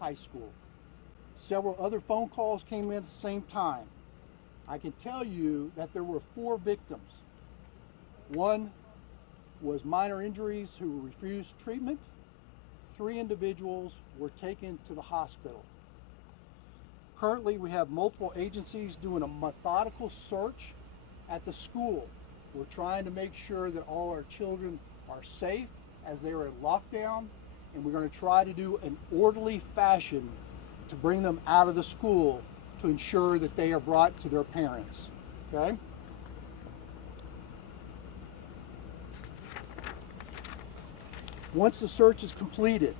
High School. Several other phone calls came in at the same time. I can tell you that there were 4 victims. One was minor injuries who refused treatment. 3 individuals were taken to the hospital. Currently, we have multiple agencies doing a methodical search at the school. We're trying to make sure that all our children are safe as they are in lockdown, and we're going to try to do an orderly fashion to bring them out of the school to ensure that they are brought to their parents. Okay? Once the search is completed,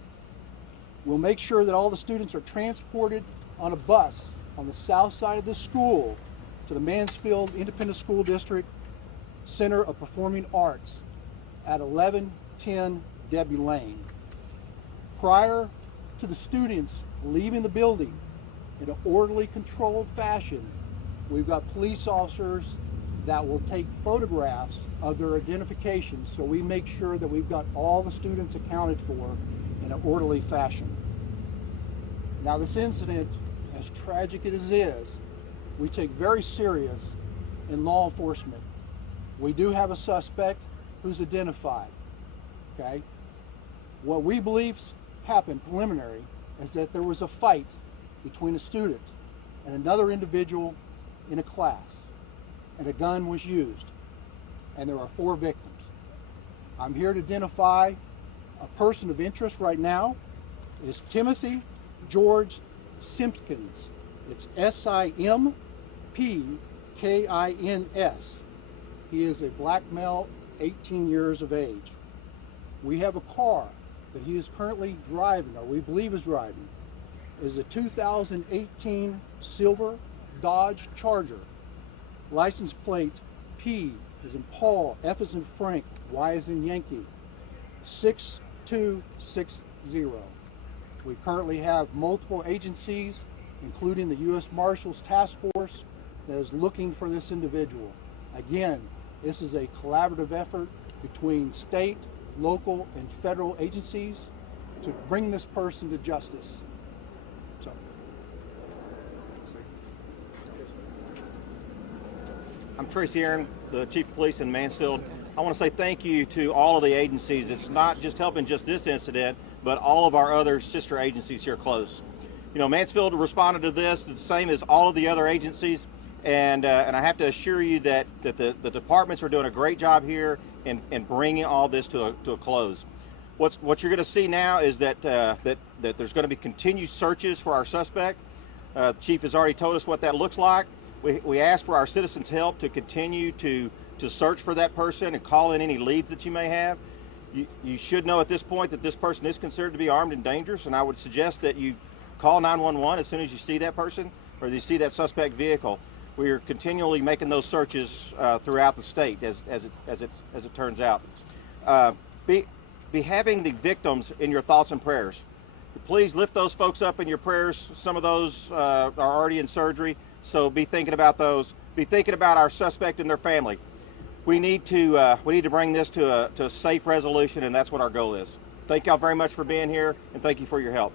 we'll make sure that all the students are transported on a bus on the south side of the school to the Mansfield Independent School District Center of Performing Arts at 1110 Debbie Lane. Prior to the students leaving the building in an orderly, controlled fashion, we've got police officers that will take photographs of their identifications, so we make sure that we've got all the students accounted for in an orderly fashion. Now, this incident, as tragic as it is, we take very serious in law enforcement. We do have a suspect who's identified. Okay? What we believe happened preliminary is that there was a fight between a student and another individual in a class, and a gun was used, and there are 4 victims. I'm here to identify a person of interest right now. Is Timothy George Simpkins. It's Simpkins. He is a black male, 18 years of age. We have a car that he is currently driving, or we believe is driving. It is a 2018 silver Dodge Charger. License plate P as in Paul, F as in Frank, Y as in Yankee, 6260. We currently have multiple agencies, including the U.S. Marshals Task Force, that is looking for this individual. Again, this is a collaborative effort between state, local, and federal agencies to bring this person to justice. So. I'm Tracy Aaron, the Chief of Police in Mansfield. I want to say thank you to all of the agencies. It's not just helping just this incident, but all of our other sister agencies here close. You know, Mansfield responded to this the same as all of the other agencies, and I have to assure you that the departments are doing a great job here in bringing all this to a close. What you're going to see now is that there's going to be continued searches for our suspect. The Chief has already told us what that looks like. We ask for our citizens' help to continue to search for that person and call in any leads that you may have. You should know at this point that this person is considered to be armed and dangerous, and I would suggest that you call 911 as soon as you see that person or you see that suspect vehicle. We are continually making those searches throughout the state as it turns out. Be having the victims in your thoughts and prayers. Please lift those folks up in your prayers. Some of those are already in surgery, so be thinking about those. Be thinking about our suspect and their family. We need to bring this to a safe resolution, and that's what our goal is. Thank y'all very much for being here, and thank you for your help.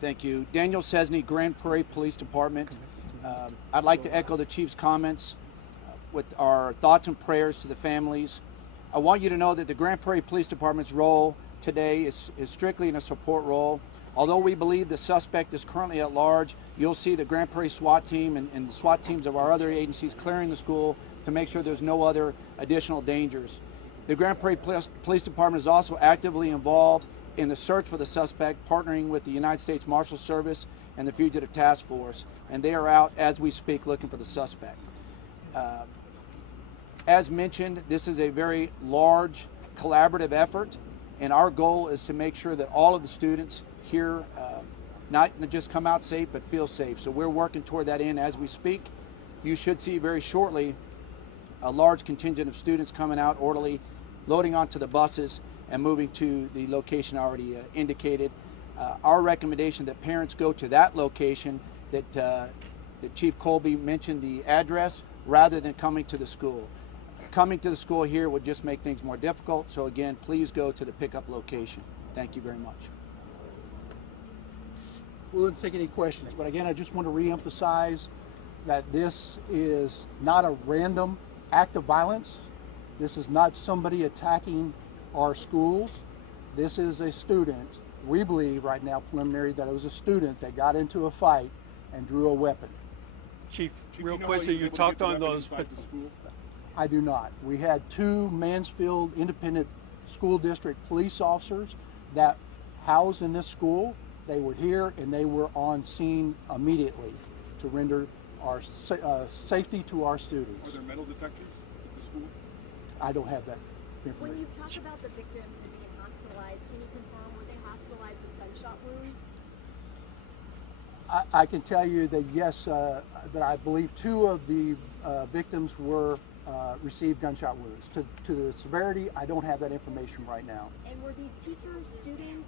Thank you. Daniel Cesny, Grand Prairie Police Department. I'd like to echo the Chief's comments with our thoughts and prayers to the families. I want you to know that the Grand Prairie Police Department's role today is strictly in a support role. Although we believe the suspect is currently at large, you'll see the Grand Prairie SWAT team and the SWAT teams of our other agencies clearing the school to make sure there's no other additional dangers. The Grand Prairie Police Department is also actively involved in the search for the suspect, partnering with the United States Marshals Service and the Fugitive Task Force, and they are out as we speak looking for the suspect. As mentioned, this is a very large collaborative effort, and our goal is to make sure that all of the students here not just come out safe, but feel safe. So we're working toward that end as we speak. You should see very shortly a large contingent of students coming out orderly, loading onto the buses, and moving to the location already indicated. Our recommendation that parents go to that location that Chief Colby mentioned the address rather than coming to the school. Coming to the school here would just make things more difficult. So again, please go to the pickup location. Thank you very much. willing to take any questions. But again, I just want to reemphasize that this is not a random act of violence. This is not somebody attacking our schools. This is a student. We believe right now, preliminary, that it was a student that got into a fight and drew a weapon. Chief, real quick, so you talked on those. I do not. We had 2 Mansfield Independent School District police officers that housed in this school. They were here and they were on scene immediately to render our safety to our students. Are there metal detectors at the school? I don't have that information. When you talk about the victims and being hospitalized, can you confirm, were they hospitalized with gunshot wounds? I can tell you that yes, that I believe 2 of the victims were received gunshot wounds. To the severity, I don't have that information right now. And were these teachers, students?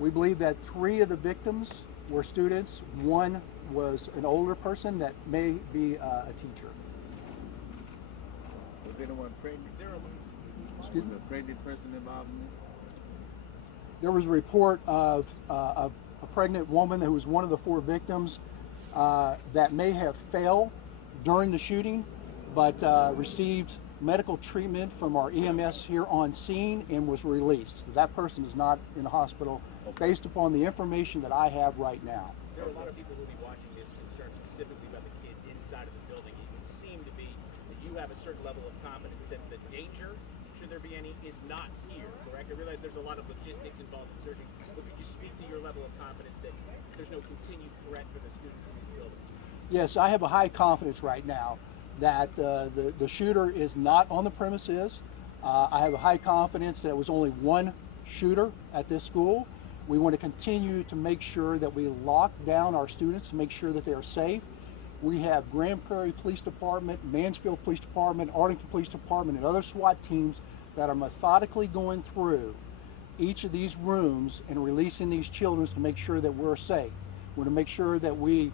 We believe that 3 of the victims were students. 1 was an older person that may be a teacher. Was anyone pregnant? Excuse me? Was a pregnant person involved in this? There was a report of a pregnant woman who was one of the 4 victims that may have fell during the shooting, but received medical treatment from our EMS here on scene and was released. That person is not in the hospital based upon the information that I have right now. There are a lot of people who will be watching this concerned specifically about the kids inside of the building. It would seem to be that you have a certain level of confidence that the danger, should there be any, is not here, correct? I realize there's a lot of logistics involved in searching, but could you speak to your level of confidence that there's no continued threat for the students in these buildings? Yes, I have a high confidence right now that the shooter is not on the premises. I have a high confidence that it was only 1 shooter at this school. We want to continue to make sure that we lock down our students to make sure that they are safe. We have Grand Prairie Police Department, Mansfield Police Department, Arlington Police Department, and other SWAT teams that are methodically going through each of these rooms and releasing these children to make sure that we're safe. We want to make sure that we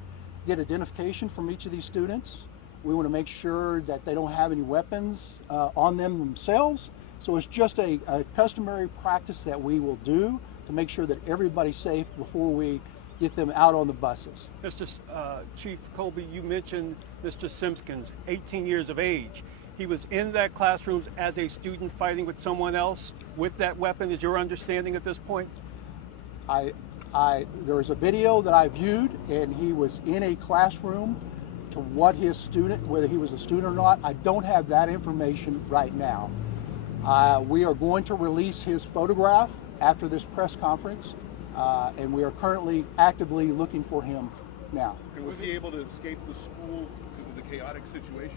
get identification from each of these students. We want to make sure that they don't have any weapons on them themselves. So it's just a customary practice that we will do to make sure that everybody's safe before we get them out on the buses. Mr. Chief Colby, you mentioned Mr. Simpkins, 18 years of age. He was in that classroom as a student fighting with someone else with that weapon. Is your understanding at this point? There was a video that I viewed, and he was in a classroom. To what his student, whether he was a student or not, I don't have that information right now. We are going to release his photograph after this press conference, and we are currently actively looking for him now. And was he able to escape the school because of the chaotic situation?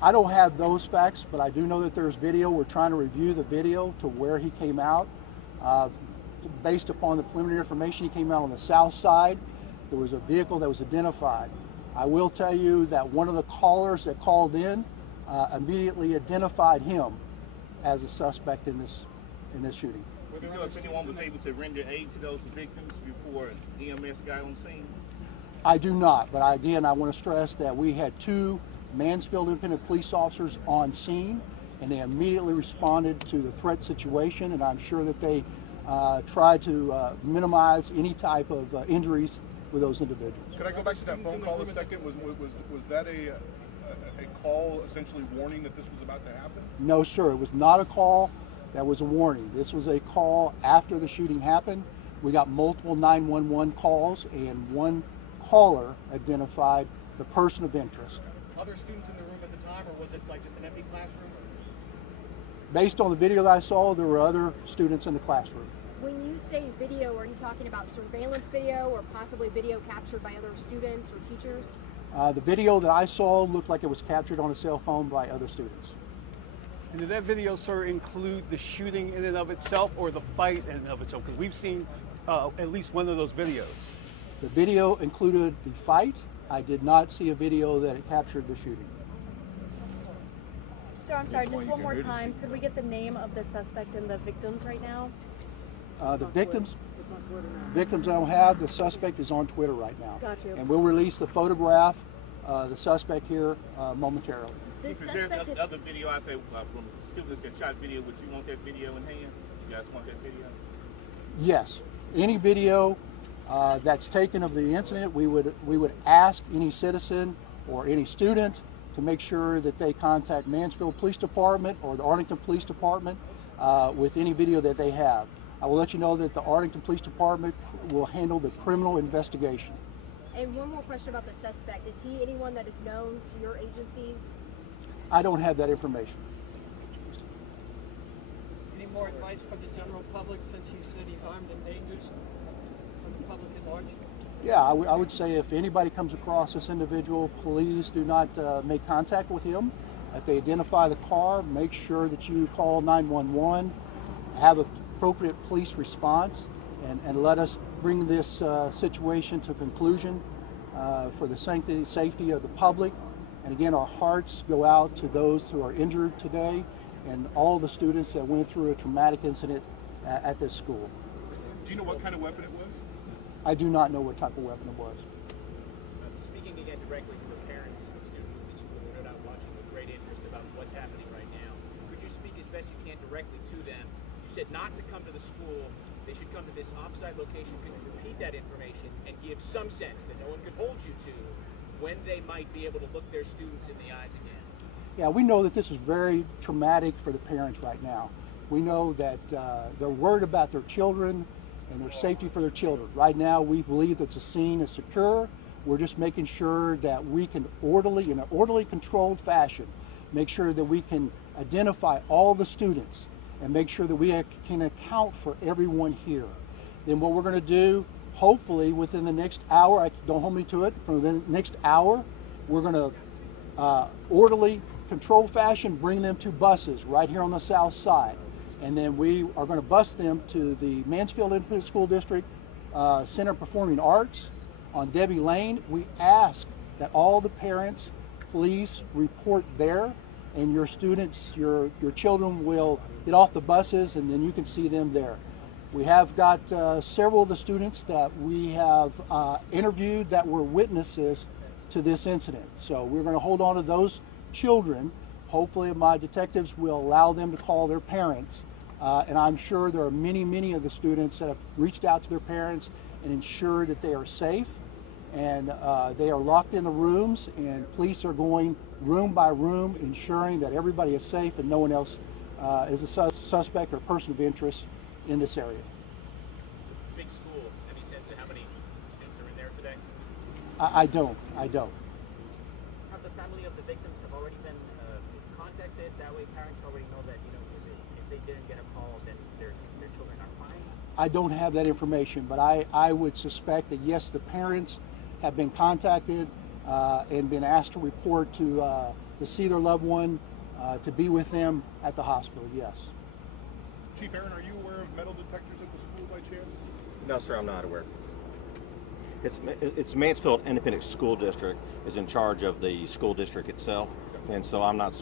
I don't have those facts, but I do know that there's video. We're trying to review the video to where he came out. Based upon the preliminary information, he came out on the south side. There was a vehicle that was identified. I will tell you that one of the callers that called in immediately identified him as a suspect in this shooting. Do you know if anyone was able to render aid to those victims before EMS got on scene? I do not, but again, I want to stress that we had 2 Mansfield Independent Police officers on scene, and they immediately responded to the threat situation, and I'm sure that they tried to minimize any type of injuries with those individuals. Could I go back to that phone call a second? Was that a call essentially warning that this was about to happen? No, sir. It was not a call. That was a warning. This was a call after the shooting happened. We got multiple 911 calls, and one caller identified the person of interest. Other students in the room at the time, or was it like just an empty classroom? Based on the video that I saw, there were other students in the classroom. When you say video, are you talking about surveillance video or possibly video captured by other students or teachers? The video that I saw looked like it was captured on a cell phone by other students. And did that video, sir, include the shooting in and of itself or the fight in and of itself? Because we've seen at least one of those videos. The video included the fight. I did not see a video that it captured the shooting. Sir, I'm sorry, just one more time. Could we get the name of the suspect and the victims right now? The victims I don't have. The suspect is on Twitter right now. Got you. And we'll release the photograph, the suspect here momentarily. If there's other video out there from students that shot video, would you want that video in hand? You guys want that video? Yes. any video that's taken of the incident, we would ask any citizen or any student to make sure that they contact Mansfield Police Department or the Arlington Police Department with any video that they have. I will let you know that the Arlington Police Department will handle the criminal investigation. And one more question about the suspect. Is he anyone that is known to your agencies? I don't have that information. Any more advice for the general public, since you said he's armed and dangerous, for the public at large? Yeah, I would say if anybody comes across this individual, please do not make contact with him. If they identify the car, make sure that you call 911, have appropriate police response, and let us bring this situation to conclusion for the safety of the public. And again, our hearts go out to those who are injured today and all the students that went through a traumatic incident at this school. Do you know what kind of weapon it was? I do not know what type of weapon it was. Speaking again directly to the parents and students of the school, no doubt watching with great interest about what's happening right now, could you speak as best you can directly to them? You said not to come to the school, they should come to this offsite location. Could you repeat that information and give some sense that no one could hold you to when they might be able to look their students in the eyes again? Yeah, we know that this is very traumatic for the parents right now. We know that they're worried about their children and their safety for their children. Right now, we believe that the scene is secure. We're just making sure that we can in an orderly, controlled fashion, make sure that we can identify all the students and make sure that we can account for everyone here. Then what we're going to do, hopefully within the next hour, don't hold me to it, for the next hour, we're going to orderly, controlled fashion bring them to buses right here on the south side. And then we are going to bus them to the Mansfield Independent School District Center of Performing Arts on Debbie Lane. We ask that all the parents please report there, and your students, your children will get off the buses and then you can see them there. We have got several of the students that we have interviewed that were witnesses to this incident. So we're going to hold on to those children. Hopefully my detectives will allow them to call their parents. And I'm sure there are many of the students that have reached out to their parents and ensured that they are safe. And they are locked in the rooms, and police are going room by room, ensuring that everybody is safe and no one else is a suspect or person of interest in this area. Big school. Any sense of how many students are in there today? I don't. Have the family of the victims have already been contacted? That way parents already know that, if they didn't get a call, then their children are fine? I don't have that information, but I would suspect that yes, the parents have been contacted and been asked to report to see their loved one, to be with them at the hospital, yes. Chief Aaron, are you aware of metal detectors at the school by chance? No, sir, I'm not aware. It's Mansfield Independent School District is in charge of the school district itself, and so I'm not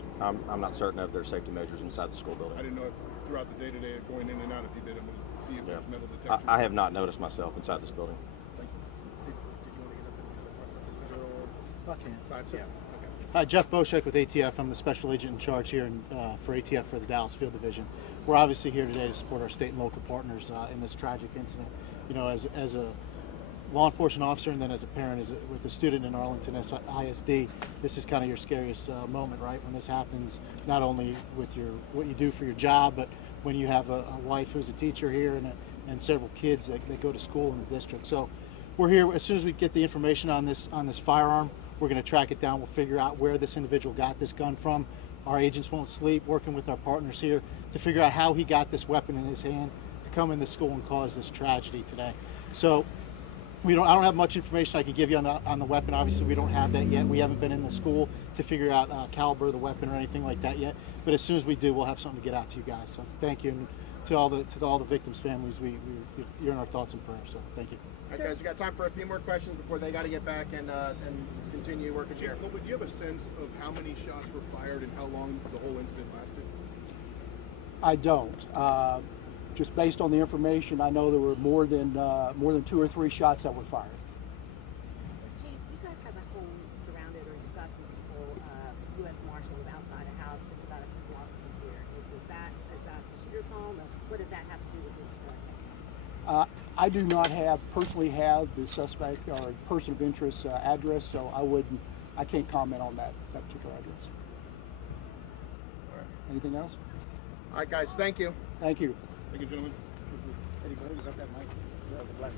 certain of their safety measures inside the school building. I didn't know if throughout the day-to-day going in and out, if you've been able to see if there's metal detectors. I have not noticed myself inside this building. Hi, Jeff Boshek with ATF. I'm the special agent in charge here for ATF for the Dallas Field Division. We're obviously here today to support our state and local partners in this tragic incident. As a law enforcement officer and then as a parent, with a student in Arlington ISD, this is kind of your scariest moment, right? When this happens, not only with what you do for your job, but when you have a wife who's a teacher here and several kids that go to school in the district. So we're here as soon as we get the information on this firearm. We're going to track it down. We'll figure out where this individual got this gun from. Our agents won't sleep, working with our partners here to figure out how he got this weapon in his hand to come in the school and cause this tragedy today. So I don't have much information I can give you on the weapon. Obviously, we don't have that yet. We haven't been in the school to figure out caliber of the weapon or anything like that yet. But as soon as we do, we'll have something to get out to you guys. So thank you, and to all the victims' families, you're in our thoughts and prayers. So thank you. All right, guys, we got time for a few more questions before they got to get back and continue working here. But do you have a sense of how many shots were fired and how long the whole incident lasted? I don't. Just based on the information, I know there were more than 2 or 3 shots that were fired. Chief, you guys have a home surrounded, or you've got some people, U.S. Marshals outside a house just about a few blocks from here. Is that the shooter's home? Or what does that have to do with this case? I do not personally have the suspect or person of interest address, so I can't comment on that particular address. All right. Anything else? All right, guys. Thank you. Thank you. Thank you, gentlemen. Anybody got that mic?